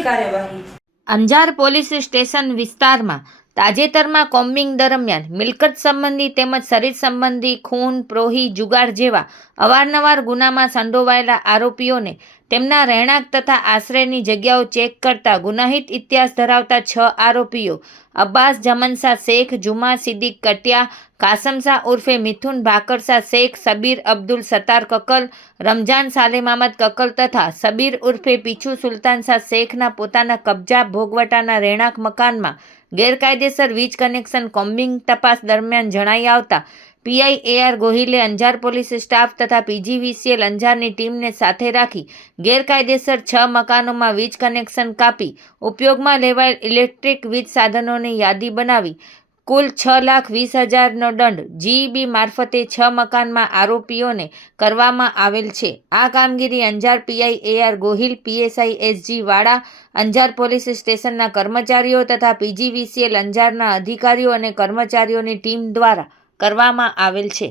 આગળની કાર્યવાહી। Anjar police station વિસ્તારમાં તાજેતરમાં કોમ્બિંગ દરમિયાન મિલકત સંબંધી તેમજ શરીર સંબંધી ખૂન, પ્રોહી, જુગાર જેવા અવારનવાર ગુનામાં સંડોવાયેલા આરોપીઓને તેમના રહેણાંક તથા આશ્રયની જગ્યાઓ ચેક કરતા ગુનાહિત ઇતિહાસ ધરાવતા 6 આરોપીઓ અબ્બાસ જમનશા શેખ, જુમા સિદ્દીક કટિયા, કાસમશા ઉર્ફે મિથુન ભાકરશા શેખ, સબીર અબ્દુલ સત્તાર કકલ, રમજાન સાલેમ અહમદ કકલ તથા સબીર ઉર્ફે પીછુ સુલતાન શાહ શેખના પોતાના કબજા ભોગવટાના રહેણાંક મકાનમાં ગેરકાયદેસર વીજ કનેક્શન કોમ્બિંગ તપાસ દરમિયાન જણાઈ આવતા પીઆઈ AR ગોહિલે અંજાર પોલીસ સ્ટાફ તથા PGVCL અંજારની ટીમને સાથે રાખી ગેરકાયદેસર 6 મકાનોમાં વીજ કનેક્શન કાપી ઉપયોગમાં લેવાયેલ ઇલેક્ટ્રિક વીજ સાધનોની યાદી બનાવી કુલ 6,20,000નો દંડ GEB મારફતે 6 મકાનમાં આરોપીઓને કરવામાં આવેલ છે। આ કામગીરી Anjar PI AR Gohil, PSI SG વાડા, અંજાર પોલીસ સ્ટેશનના કર્મચારીઓ તથા PGVCL અંજારના અધિકારીઓ અને કર્મચારીઓની ટીમ દ્વારા કરવામાં આવેલ છે।